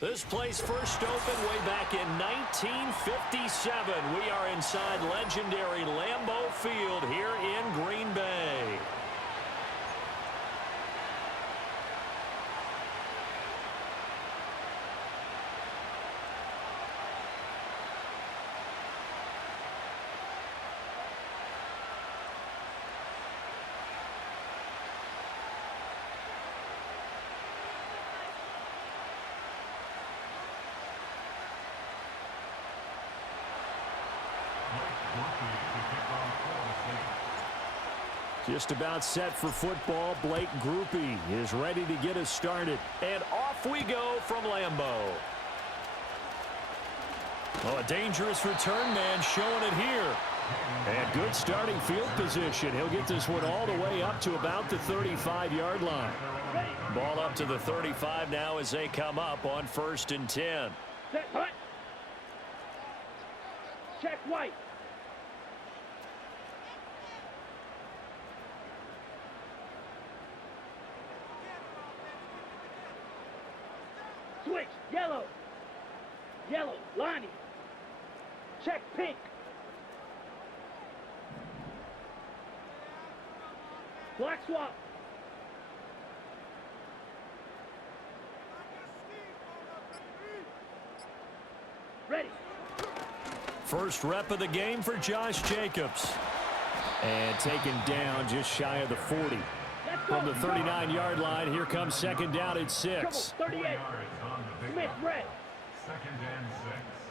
This place first opened way back in 1957. We are inside legendary Lambeau Field here in Green Bay. Just about set for football. Blake Groupie is ready to get us started. And off we go from Lambeau. Oh, a dangerous return man showing it here. And good starting field position. He'll get this one all the way up to about the 35-yard line. Ball up to the 35 now as they come up on 1st and 10. Set, hut. Check White. Switch, yellow. Yellow, Lonnie. Check pink. Black swap. Ready. First rep of the game for Josh Jacobs. And taken down just shy of the 40. From the 39-yard line, here comes 2nd down at 6. 38. Smith, red. 2nd and 6.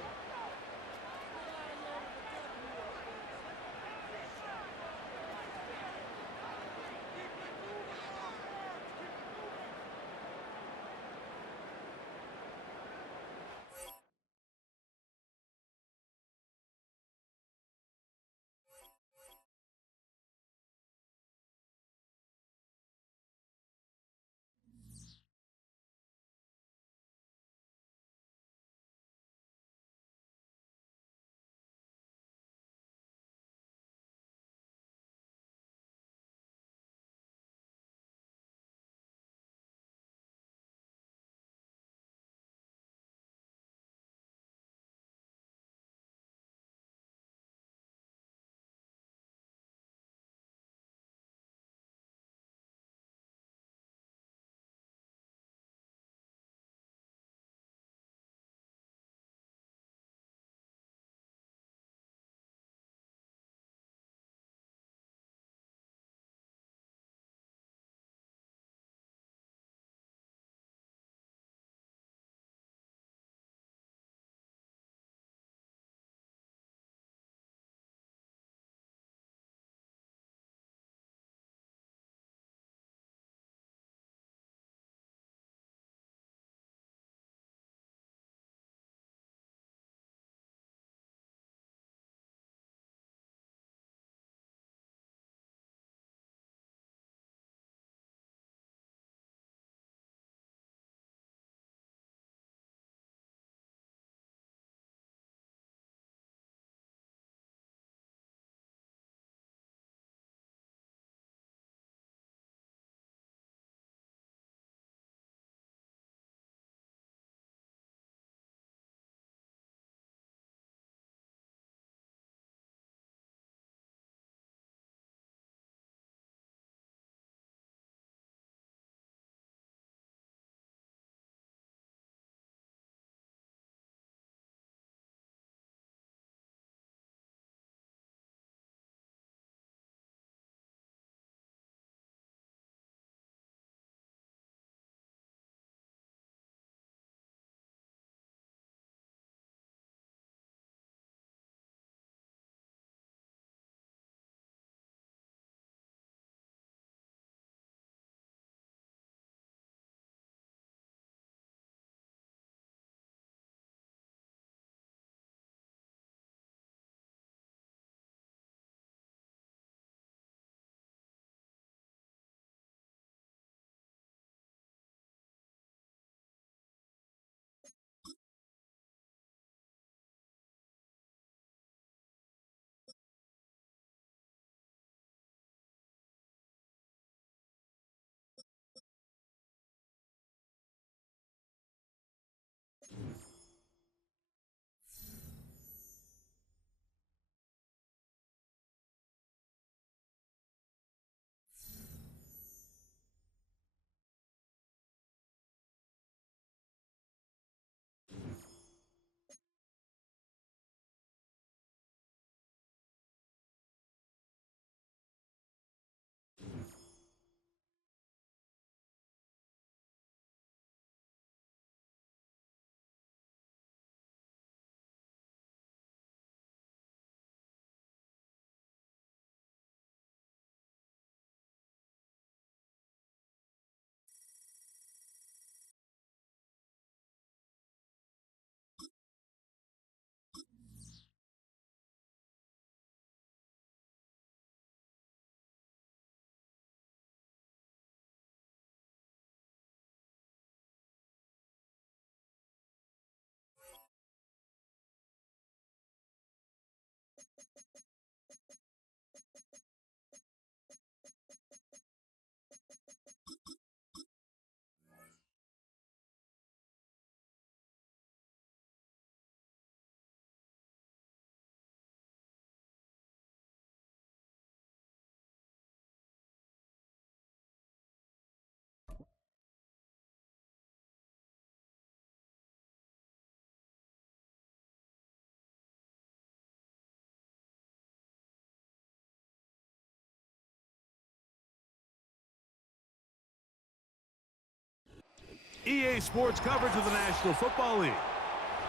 EA Sports coverage of the National Football League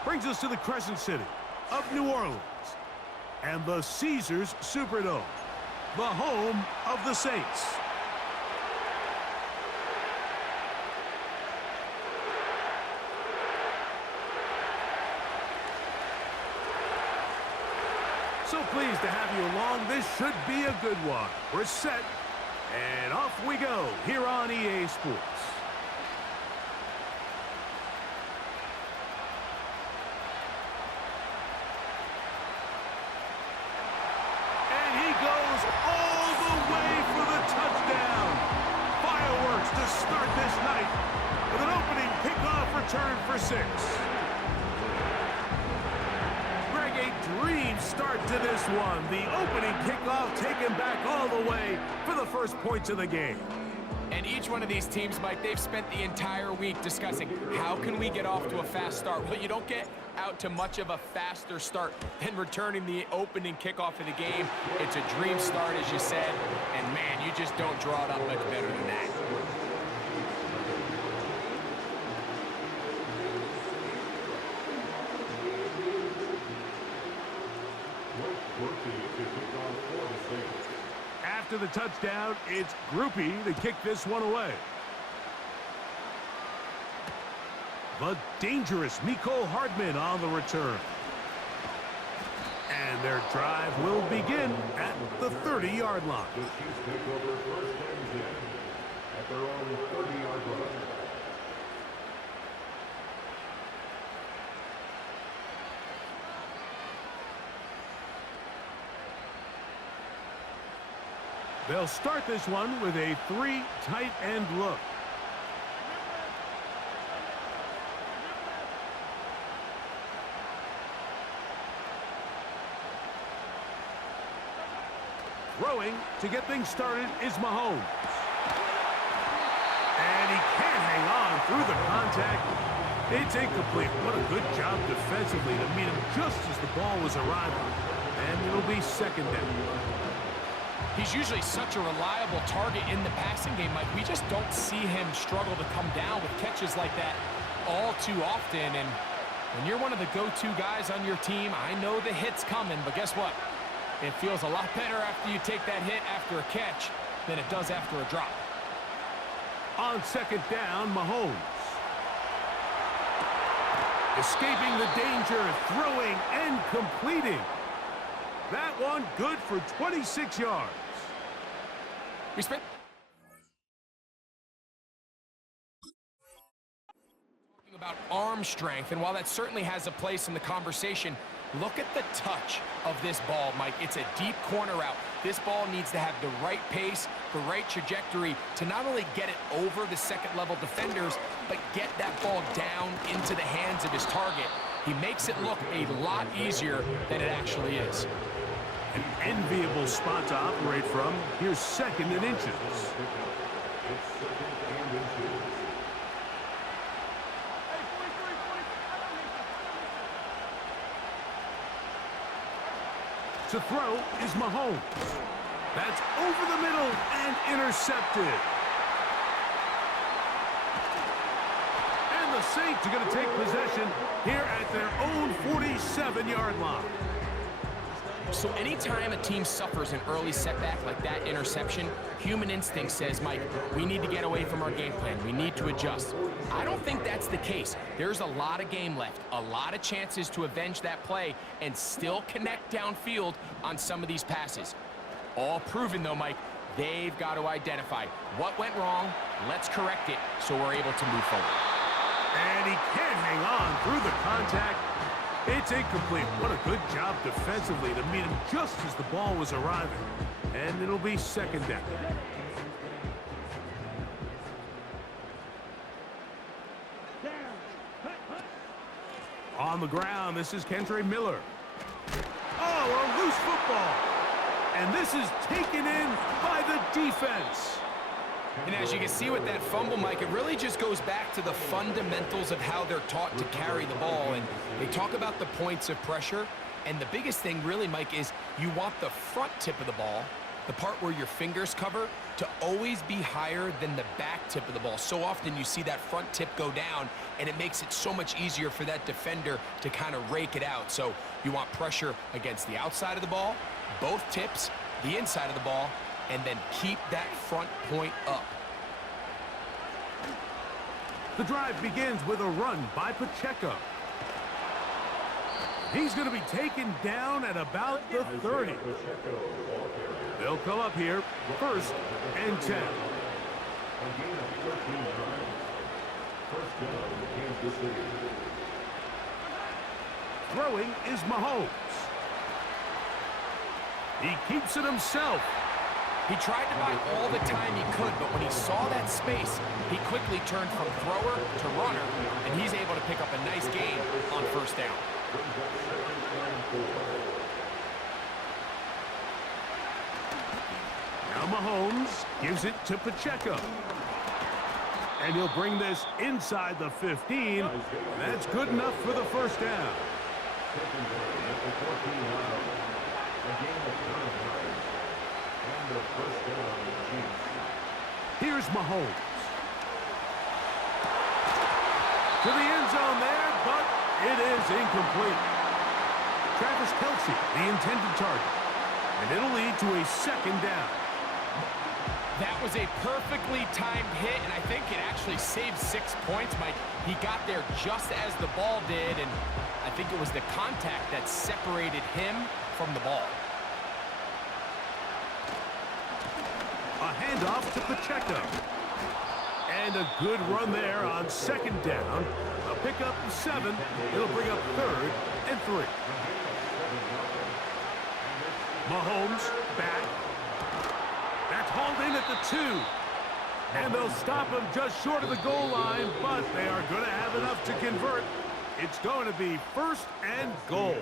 brings us to the Crescent City of New Orleans and the Caesars Superdome, the home of the Saints. So pleased to have you along. This should be a good one. We're set, and off we go here on EA Sports. All the way for the touchdown. Fireworks to start this night with an opening kickoff return for 6. Greg, a dream start to this one. The opening kickoff taken back all the way for the first points of the game. And each one of these teams, Mike, they've spent the entire week discussing how can we get off to a fast start. Well, you don't get out to much of a faster start than returning the opening kickoff of the game. It's a dream start, as you said, and man, you just don't draw it up much better than that. After the touchdown, it's Groupie to kick this one away. The dangerous Mecole Hardman on the return. And their drive will begin at the 30-yard line. The Chiefs take over first and 10 at their own 30-yard line. They'll start this one with a 3 tight end look. Throwing to get things started is Mahomes. And he can't hang on through the contact. It's incomplete. What a good job defensively to meet him just as the ball was arriving. And it'll be second down. He's usually such a reliable target in the passing game, Mike. We just don't see him struggle to come down with catches like that all too often. And when you're one of the go-to guys on your team, I know the hit's coming, but guess what? It feels a lot better after you take that hit after a catch than it does after a drop. On second down, Mahomes. Escaping the danger, throwing and completing. That one good for 26 yards. We spent talking about arm strength, and while that certainly has a place in the conversation, look at the touch of this ball, Mike. It's a deep corner route. This ball needs to have the right pace, the right trajectory to not only get it over the second-level defenders, but get that ball down into the hands of his target. He makes it look a lot easier than it actually is. An enviable spot to operate from. Here's second and inches. To throw is Mahomes. That's over the middle and intercepted. And the Saints are going to take possession here at their own 47-yard line. So anytime a team suffers an early setback like that interception, human instinct says, Mike, we need to get away from our game plan. We need to adjust. I don't think that's the case. There's a lot of game left, a lot of chances to avenge that play and still connect downfield on some of these passes. All proven, though, Mike, they've got to identify what went wrong, let's correct it so we're able to move forward. And he can't hang on through the contact. It's incomplete. What a good job defensively to meet him just as the ball was arriving. And it'll be second down. On the ground, this is Kendre Miller. Oh, a loose football. And this is taken in by the defense. And as you can see with that fumble, Mike, it really just goes back to the fundamentals of how they're taught to carry the ball. And they talk about the points of pressure. And the biggest thing really, Mike, is you want the front tip of the ball the part where your fingers cover, to always be higher than the back tip of the ball. So often you see that front tip go down, and it makes it so much easier for that defender to kind of rake it out. So you want pressure against the outside of the ball, both tips, the inside of the ball, and then keep that front point up. The drive begins with a run by Pacheco. He's going to be taken down at about the 30. They'll come up here, 1st and 10. Throwing is Mahomes. He keeps it himself. He tried to buy all the time he could, but when he saw that space, he quickly turned from thrower to runner, and he's able to pick up a nice gain on 1st down. Now Mahomes gives it to Pacheco. And he'll bring this inside the 15. That's good enough for the 1st down. Here's Mahomes. To the end zone there, but it is incomplete. Travis Kelce, the intended target. And it'll lead to a 2nd down. That was a perfectly timed hit, and I think it actually saved 6 points, Mike. He got there just as the ball did, and I think it was the contact that separated him from the ball. A handoff to Pacheco. And a good run there on 2nd down. A pickup of 7. It'll bring up 3rd and 3. Mahomes back. That's hauled in at the 2. And they'll stop him just short of the goal line, but they are going to have enough to convert. It's going to be 1st and goal.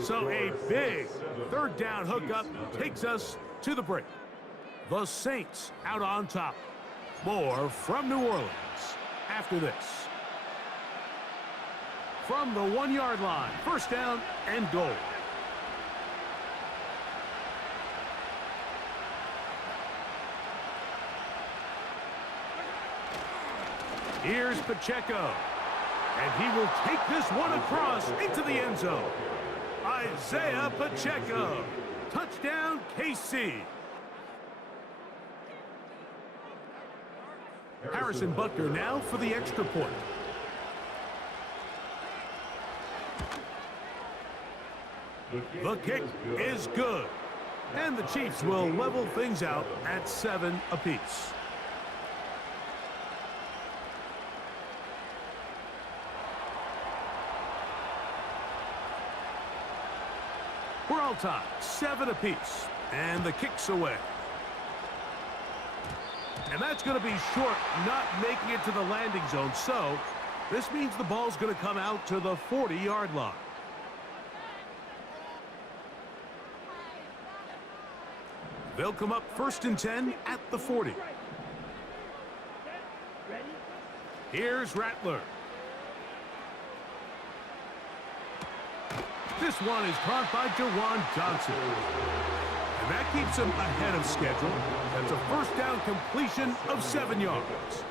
So a big 3rd down hookup takes us to the break. The Saints out on top. More from New Orleans after this. From the 1-yard line, 1st down and goal. Here's Pacheco. And he will take this one across into the end zone. Isaiah Pacheco. Touchdown, KC. Harrison Butker now for the extra point. The kick is good. And the Chiefs will level things out at 7 apiece. We're all tied, 7 apiece. And the kick's away. And that's going to be short, not making it to the landing zone. So this means the ball's going to come out to the 40-yard line. They'll come up 1st and 10 at the 40. Here's Rattler. This one is caught by Jawan Johnson. And that keeps him ahead of schedule. That's a 1st down completion of 7 yards.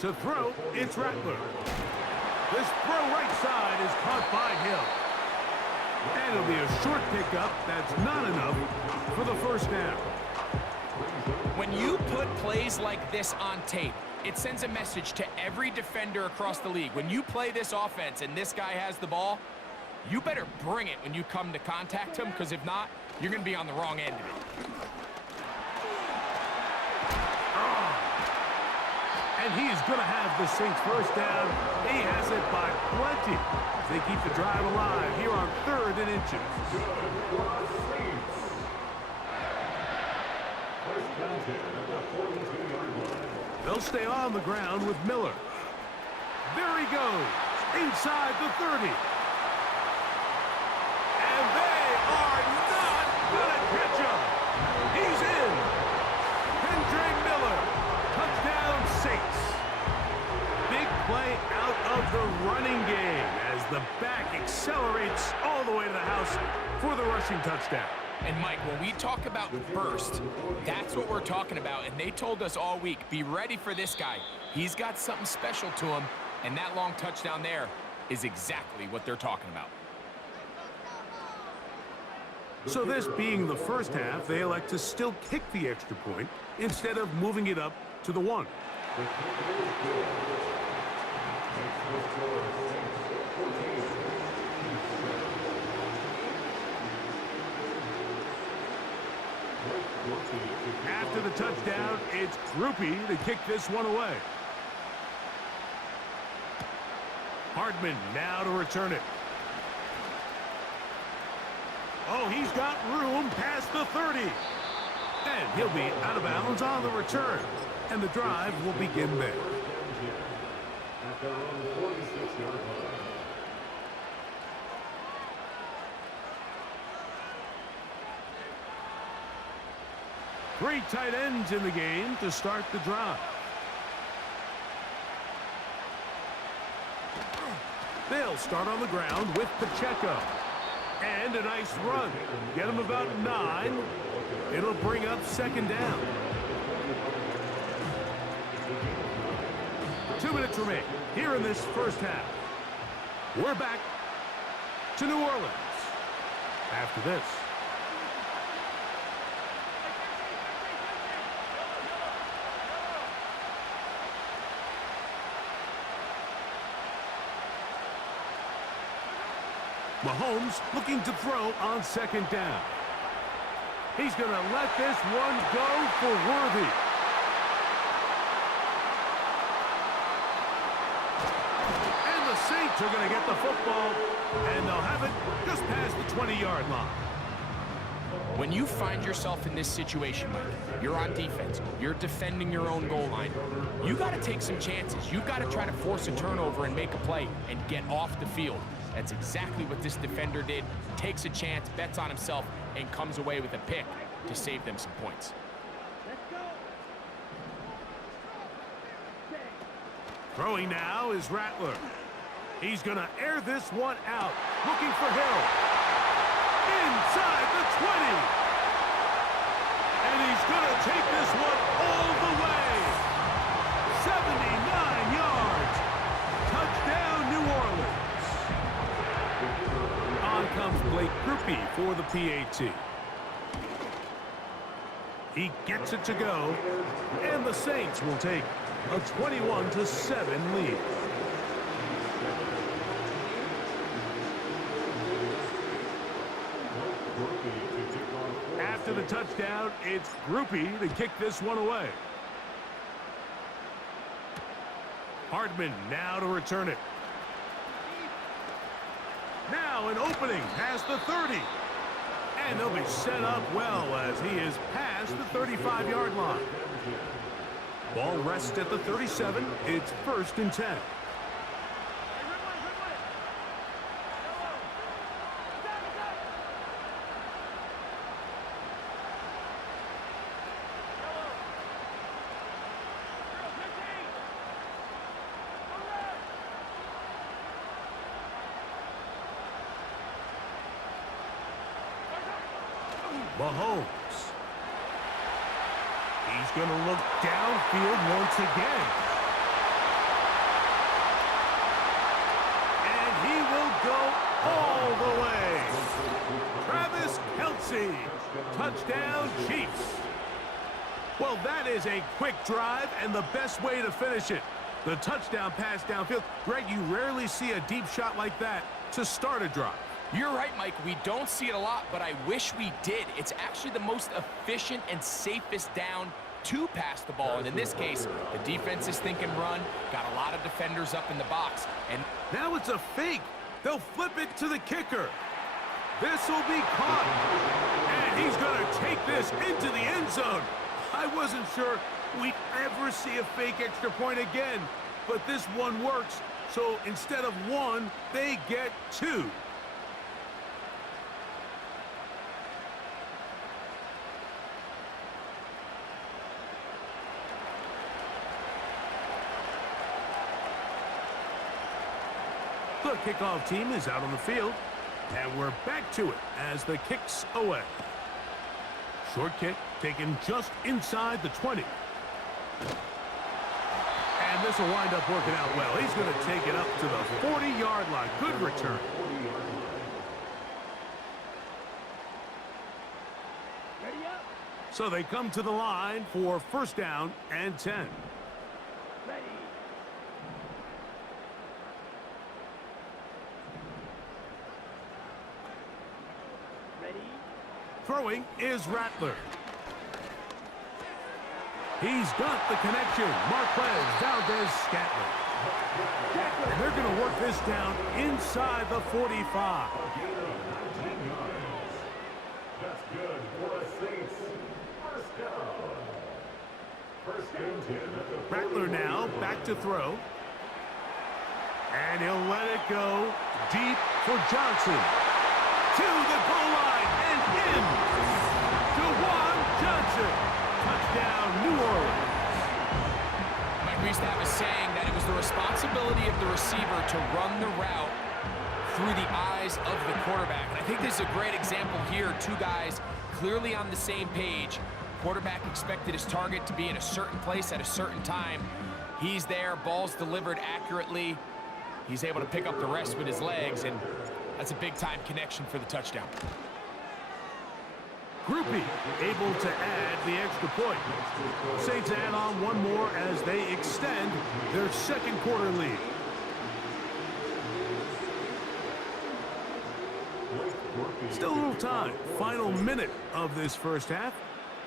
To throw, it's Rattler. This throw right side is caught by Hill. And it'll be a short pickup. That's not enough for the 1st down. When you put plays like this on tape, it sends a message to every defender across the league. When you play this offense and this guy has the ball, you better bring it when you come to contact him, because if not, you're going to be on the wrong end of it. And he's going to have the Saints 1st down. He has it by plenty. They keep the drive alive here on 3rd and inches. They'll stay on the ground with Miller. There he goes, inside the 30. And they are not going to catch him. He's in. Hendrick Miller, touchdown Saints. Big play out of the running game as the back accelerates all the way to the house for the rushing touchdown. And Mike, when we talk about burst, that's what we're talking about. And they told us all week, be ready for this guy. He's got something special to him, and that long touchdown there is exactly what they're talking about. So this being the first half, they elect to still kick the extra point instead of moving it up to the 1. After the touchdown, it's Groupie to kick this one away. Hardman now to return it. Oh, he's got room past the 30. And he'll be out of bounds on the return. And the drive will begin there. At their own 46-yard line. Three tight ends in the game to start the drive. They'll start on the ground with Pacheco. And a nice run. Get him about 9. It'll bring up second down. 2 minutes remain here in this first half. We're back to New Orleans after this. Mahomes looking to throw on second down. He's going to let this one go for Worthy. And the Saints are going to get the football, and they'll have it just past the 20-yard line. When you find yourself in this situation, Mike, you're on defense, you're defending your own goal line, you got to take some chances. You've got to try to force a turnover and make a play and get off the field. That's exactly what this defender did. Takes a chance, bets on himself, and comes away with a pick to save them some points. Let's go. Throwing now is Rattler. He's going to air this one out. Looking for Hill. Inside the 20. And he's going to take this one all the way. 79 yards. Touchdown, New Orleans. On comes Blake Groupie for the PAT. He gets it to go, and the Saints will take a 21-7 lead. After the touchdown, it's Groupie to kick this one away. Hardman now to return it. Now an opening past the 30. And they'll be set up well as he is past the 35-yard line. Ball rests at the 37. It's 1st and 10. Mahomes. He's going to look downfield once again. And he will go all the way. Travis Kelce. Touchdown, Chiefs. Well, that is a quick drive and the best way to finish it. The touchdown pass downfield. Greg, you rarely see a deep shot like that to start a drive. You're right, Mike. We don't see it a lot, but I wish we did. It's actually the most efficient and safest down to pass the ball. And in this case, the defense is thinking run, got a lot of defenders up in the box. And now it's a fake. They'll flip it to the kicker. This will be caught. And he's going to take this into the end zone. I wasn't sure we'd ever see a fake extra point again, but this one works. So instead of 1, they get 2. The kickoff team is out on the field, and we're back to it as the kick's away. Short kick taken just inside the 20. And this will wind up working out well. He's going to take it up to the 40-yard line. Good return. Ready up. So they come to the line for first down and 10. Ready. Ready. Throwing is Rattler. He's got the connection. Marquez, Valdez, Scantling. And they're going to work this down inside the 45. That's good for the Saints. First down. First and 10 at the Rattler now back to throw. And he'll let it go deep for Johnson. To the goal line and in. DeJuan Johnson. Touchdown, New Orleans. Mike, we used to have a saying that it was the responsibility of the receiver to run the route through the eyes of the quarterback. And I think this is a great example here. Two guys clearly on the same page. Quarterback expected his target to be in a certain place at a certain time. He's there, ball's delivered accurately. He's able to pick up the rest with his legs, and that's a big-time connection for the touchdown. Groupie able to add the extra point. Saints add on one more as they extend their second quarter lead. Still a little time. Final minute of this first half.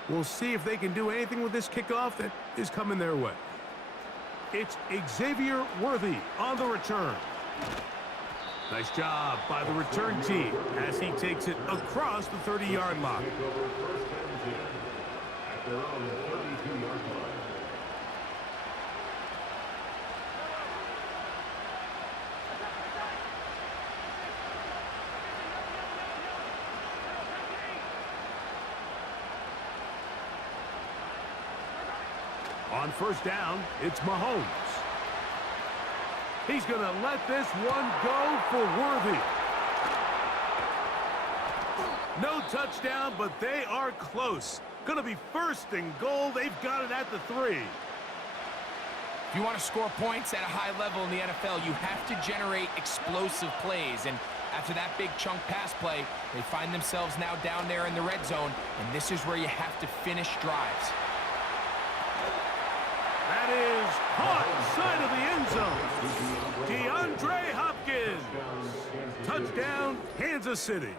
We'll see if they can do anything with this kickoff that is coming their way. It's Xavier Worthy on the return. Nice job by the return team as he takes it across the 30-yard line. at their own 32-yard line. On first down, it's Mahomes. He's going to let this one go for Worthy. No touchdown, but they are close. Going to be first and goal. They've got it at the 3. If you want to score points at a high level in the NFL, you have to generate explosive plays. And after that big chunk pass play, they find themselves now down there in the red zone. And this is where you have to finish drives. That is caught side of the end zone. DeAndre Hopkins. Touchdown, Kansas City.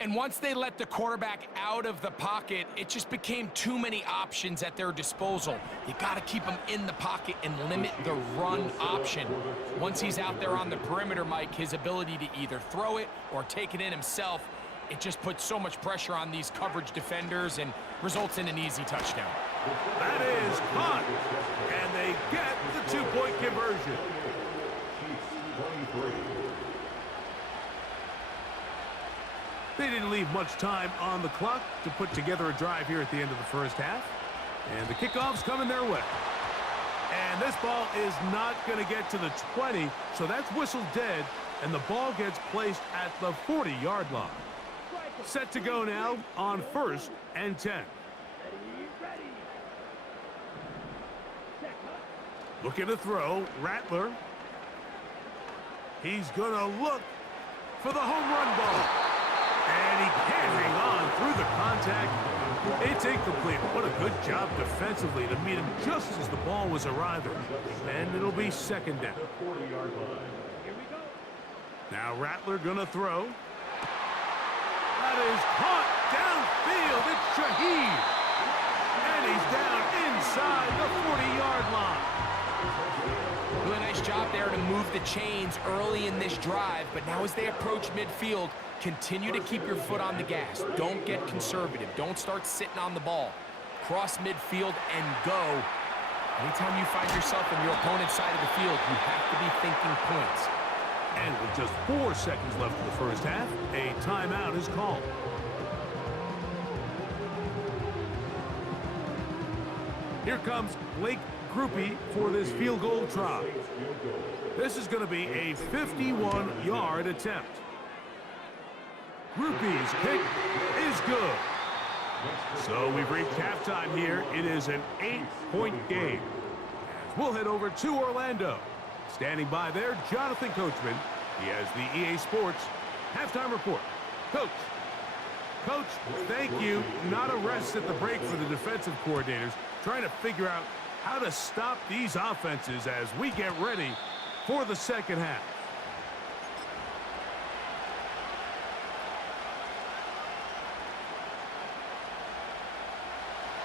And once they let the quarterback out of the pocket, it just became too many options at their disposal. You got to keep him in the pocket and limit the run option. Once he's out there on the perimeter, Mike, his ability to either throw it or take it in himself, it just puts so much pressure on these coverage defenders and results in an easy touchdown. That is caught, and they get the 2-point conversion. They didn't leave much time on the clock to put together a drive here at the end of the first half. And the kickoff's coming their way. And this ball is not going to get to the 20, so that's whistled dead, and the ball gets placed at the 40-yard line. Set to go now on first and 10. Looking to throw, Rattler. He's going to look for the home run ball. And he can't hang on through the contact. It's incomplete. What a good job defensively to meet him just as the ball was arriving. And it'll be second down. Now Rattler going to throw. That is caught downfield. It's Shaheed. And he's down inside the 40-yard line. Really nice job there to move the chains early in this drive, but now as they approach midfield, continue to keep your foot on the gas. Don't get conservative. Don't start sitting on the ball. Cross midfield and go. Anytime you find yourself on your opponent's side of the field, you have to be thinking points. And with just 4 seconds left in the first half, a timeout is called. Here comes Blake groupie for this field goal try. This is going to be a 51-yard attempt. Groupie's kick is good. So we've reached halftime here. It is an 8-point game. As we'll head over to Orlando. Standing by there, Jonathan Coachman. He has the EA Sports halftime report. Coach. Coach, thank you. Not a rest at the break for the defensive coordinators, trying to figure out how to stop these offenses as we get ready for the second half.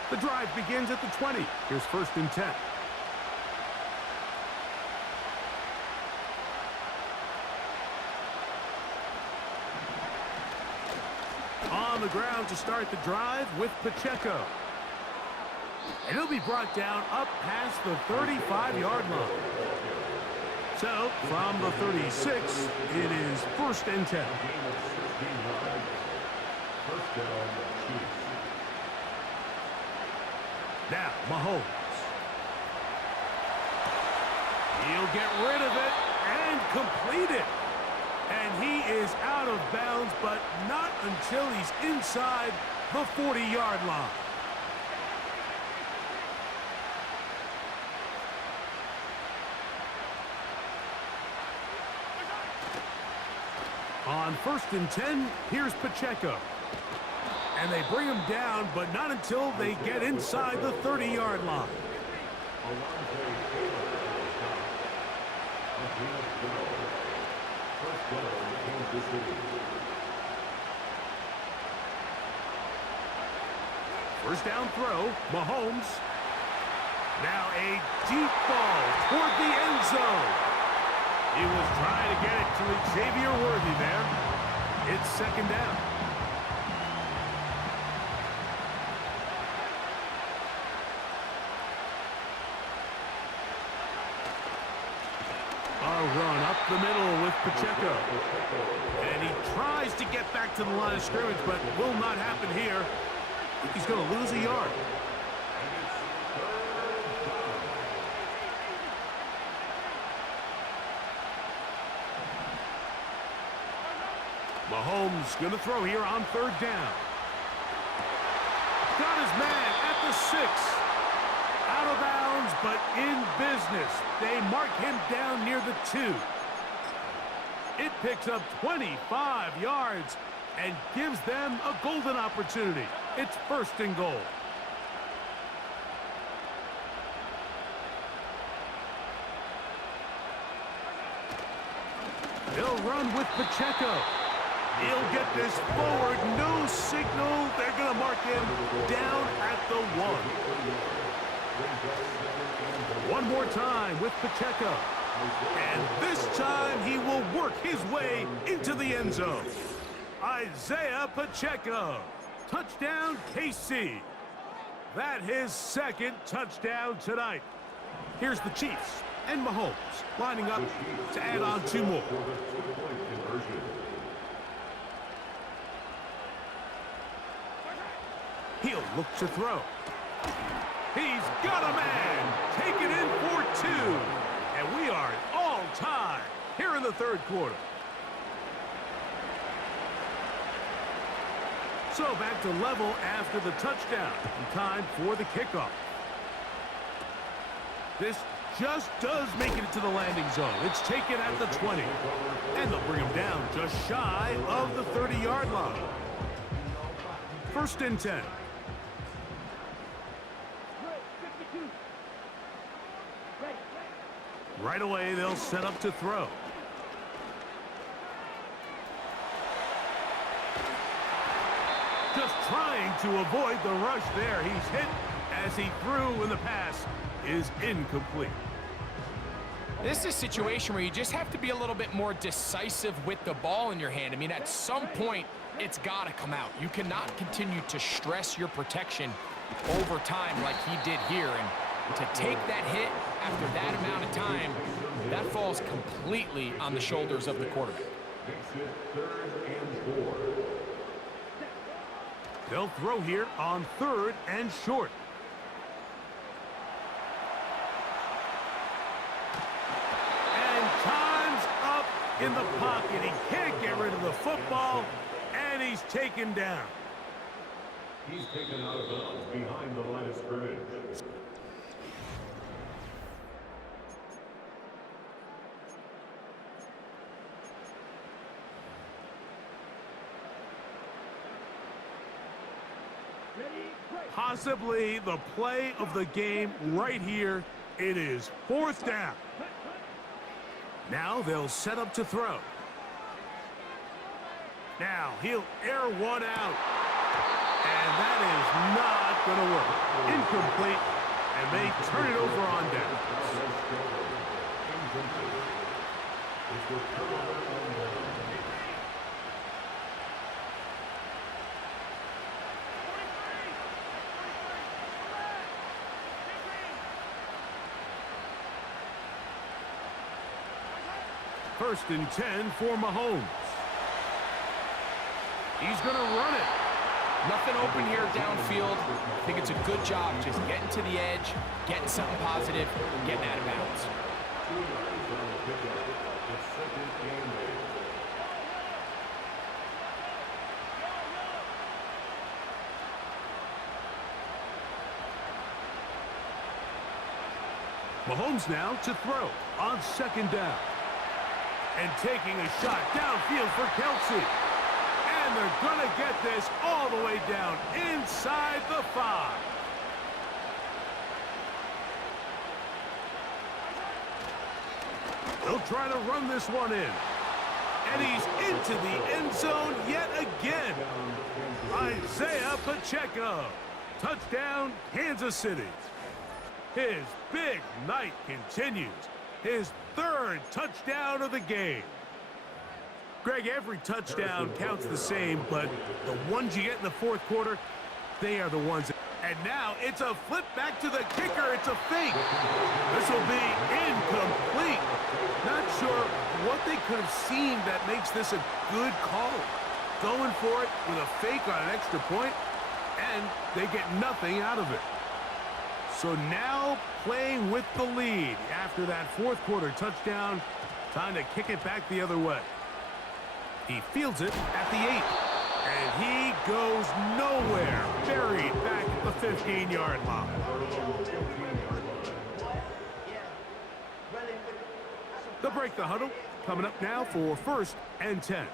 The drive begins at the 20. Here's 1st and 10. On the ground to start the drive with Pacheco. And he'll be brought down up past the 35-yard line. So, from the 36, it is 1st and 10. Now, Mahomes. He'll get rid of it and complete it. And he is out of bounds, but not until he's inside the 40-yard line. On 1st and 10, here's Pacheco. And they bring him down, but not until they get inside the 30-yard line. First down throw, Mahomes. Now a deep ball toward the end zone. He was trying to get it to Xavier Worthy there. It's 2nd down. A run up the middle with Pacheco. And he tries to get back to the line of scrimmage, but will not happen here. He's going to lose a yard. Mahomes going to throw here on 3rd down. Got his man at the 6. Out of bounds, but in business. They mark him down near the 2. It picks up 25 yards and gives them a golden opportunity. It's 1st and goal. They'll run with Pacheco. He'll get this forward. No signal. They're going to mark him down at the 1. One more time with Pacheco. And this time he will work his way into the end zone. Isaiah Pacheco. Touchdown, KC. That his 2nd touchdown tonight. Here's the Chiefs and Mahomes lining up to add on 2 more. He'll look to throw. He's got a man. Take it in for 2. And we are all tied here in the 3rd quarter. So back to level after the touchdown. And time for the kickoff. This just does make it to the landing zone. It's taken at the 20. And they'll bring him down just shy of the 30-yard line. 1st and 10. Right away, they'll set up to throw. Just trying to avoid the rush there. He's hit as he threw, and the pass is incomplete. This is a situation where you just have to be a little bit more decisive with the ball in your hand. I mean, at some point, it's got to come out. You cannot continue to stress your protection over time like he did here. And to take that hit after that amount of time, that falls completely on the shoulders of the quarterback. They'll throw here on 3rd and short. in the pocket. He can't get rid of the football, and he's taken down. He's taken out of bounds behind the line of scrimmage. Possibly the play of the game right here. It is 4th down. Now they'll set up to throw. Now he'll air one out. And that is not going to work. Incomplete. And they turn it over on down. First and 10 for Mahomes. He's going to run it. Nothing open here downfield. I think it's a good job just getting to the edge, getting something positive, getting out of bounds. Mahomes now to throw on 2nd down. And taking a shot downfield for Kelsey. And they're going to get this all the way down inside the 5. They'll try to run this one in. And he's into the end zone yet again. Isaiah Pacheco. Touchdown, Kansas City. His big night continues. His 3rd touchdown of the game. Greg, every touchdown counts the same, but the ones you get in the 4th quarter, they are the ones. And now it's a flip back to the kicker. It's a fake. This will be incomplete. Not sure what they could have seen that makes this a good call. Going for it with a fake on an extra point, and they get nothing out of it. So now playing with the lead after that 4th quarter touchdown. Time to kick it back the other way. He fields it at the 8. And he goes nowhere. Buried back at the 15-yard line. They'll break the huddle. Coming up now for 1st and 10.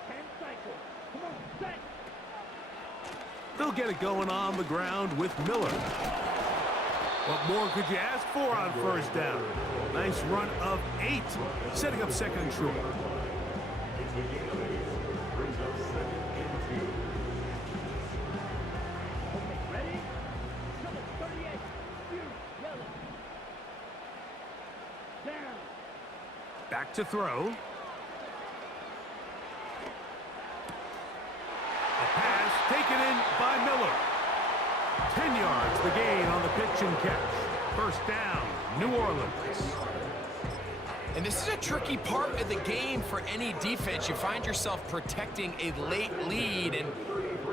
They'll get it going on the ground with Miller. What more could you ask for on 1st down? Nice run of 8, setting up 2nd and short. Ready? Come on, 38. Yellow. Down. Back to throw. A pass taken in by Miller. 10 yards the gain on the pitch and catch. 1st down, New Orleans. And this is a tricky part of the game for any defense. You find yourself protecting a late lead, and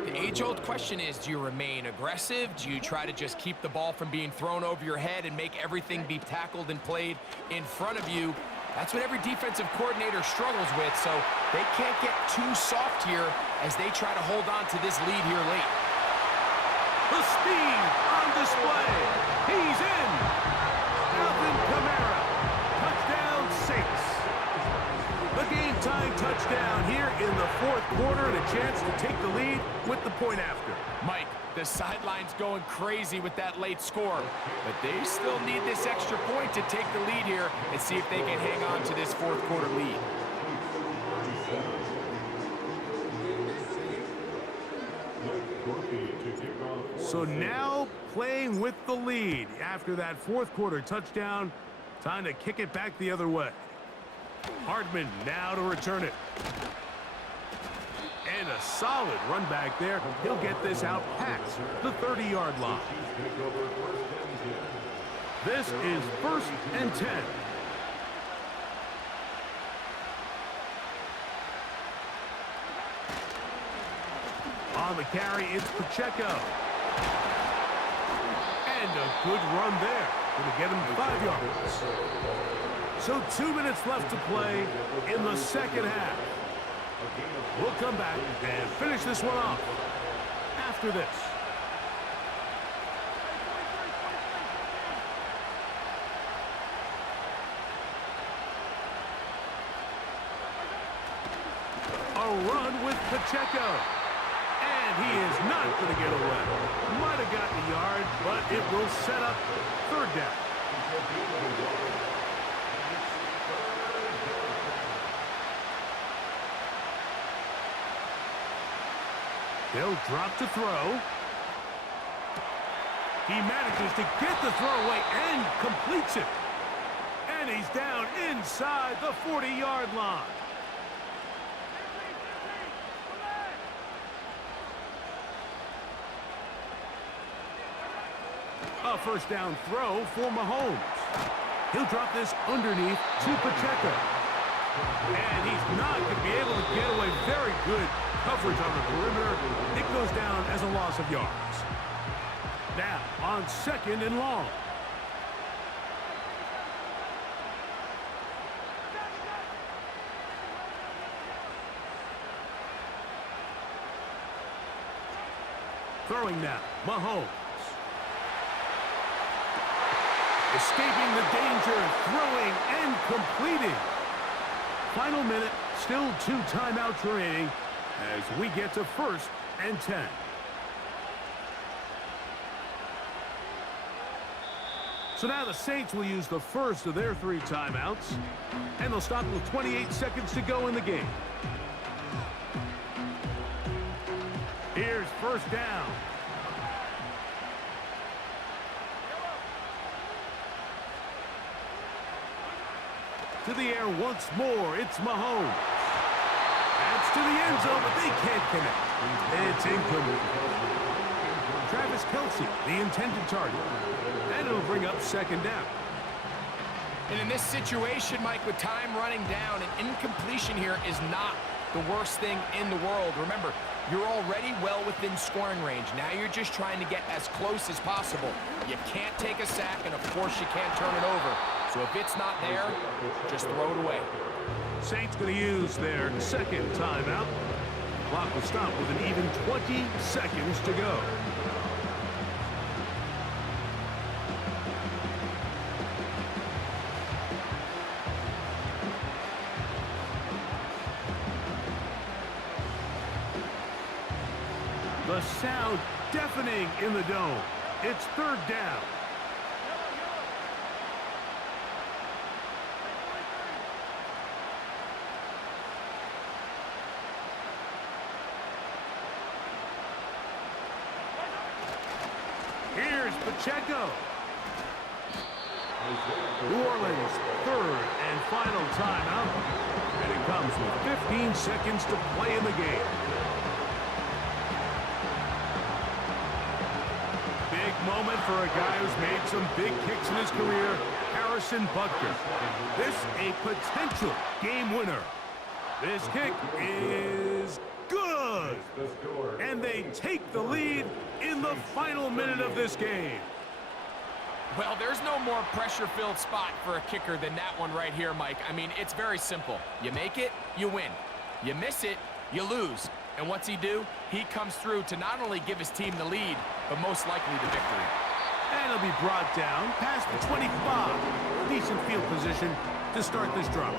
the age-old question is, do you remain aggressive? Do you try to just keep the ball from being thrown over your head and make everything be tackled and played in front of you? That's what every defensive coordinator struggles with, so they can't get too soft here as they try to hold on to this lead here late. The speed on display. He's in. Alvin Kamara. Touchdown, Saints. The game-tying touchdown here in the 4th quarter, and a chance to take the lead with the point after. Mike, the sideline's going crazy with that late score, but they still need this extra point to take the lead here and see if they can hang on to this 4th quarter lead. So now playing with the lead after that 4th quarter touchdown. Time to kick it back the other way. Hardman now to return it. And a solid run back there. He'll get this out past the 30-yard line. This is 1st and 10. On the carry, it's Pacheco. And a good run there. Going to get him 5 yards. So 2 minutes left to play in the second half. We'll come back and finish this one off after this. A run with Pacheco. And he is not going to get away. Might have gotten a yard, but it will set up third down. He'll drop to throw. He manages to get the throw away and completes it. And he's down inside the 40-yard line. A first down throw for Mahomes. He'll drop this underneath to Pacheco. And he's not going to be able to get away. Very good coverage on the perimeter. It goes down as a loss of yards. Now on second and long. Throwing now, Mahomes. Escaping the danger, throwing and completing. Final minute, still 2 timeouts remaining as we get to 1st and 10. So now the Saints will use the first of their 3 timeouts, and they'll stop with 28 seconds to go in the game. Here's first down. To the air once more, it's Mahomes. That's to the end zone, but they can't connect. It's incomplete. Travis Kelce, the intended target. And it'll bring up second down. And in this situation, Mike, with time running down, an incompletion here is not the worst thing in the world. Remember, you're already well within scoring range. Now you're just trying to get as close as possible. You can't take a sack, and of course you can't turn it over. So if it's not there, just throw it away. Saints going to use their second timeout. Clock will stop with an even 20 seconds to go. The sound deafening in the dome. It's third down. Here's Pacheco. New Orleans, third and final timeout. And it comes with 15 seconds to play in the game. Big moment for a guy who's made some big kicks in his career, Harrison Butker. This a potential game winner. This kick is good. And they take the lead in the final minute of this game. Well, there's no more pressure-filled spot for a kicker than that one right here, Mike. I mean, it's very simple. You make it, you win. You miss it, you lose. And what's he do? He comes through to not only give his team the lead, but most likely the victory. And he'll be brought down past the 25. Decent field position to start this drive.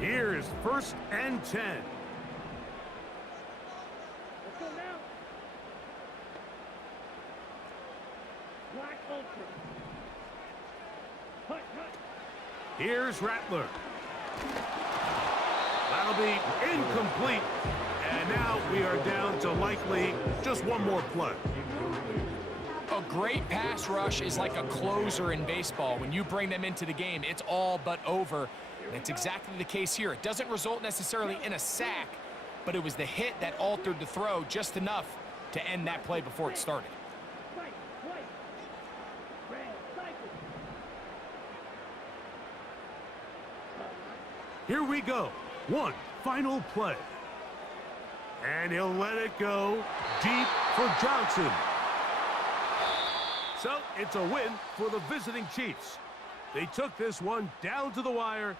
Here's 1st and 10. Let's go now. Black Ultra. Hut, hut. Here's Rattler. That'll be incomplete. And now we are down to likely just one more play. A great pass rush is like a closer in baseball. When you bring them into the game, it's all but over. That's exactly the case here. It doesn't result necessarily in a sack, but it was the hit that altered the throw just enough to end that play before it started. Right, right. Red, cycle. Here we go. One final play. And he'll let it go deep for Johnson. So it's a win for the visiting Chiefs. They took this one down to the wire.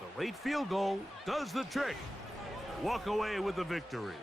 The late field goal does the trick. Walk away with the victory.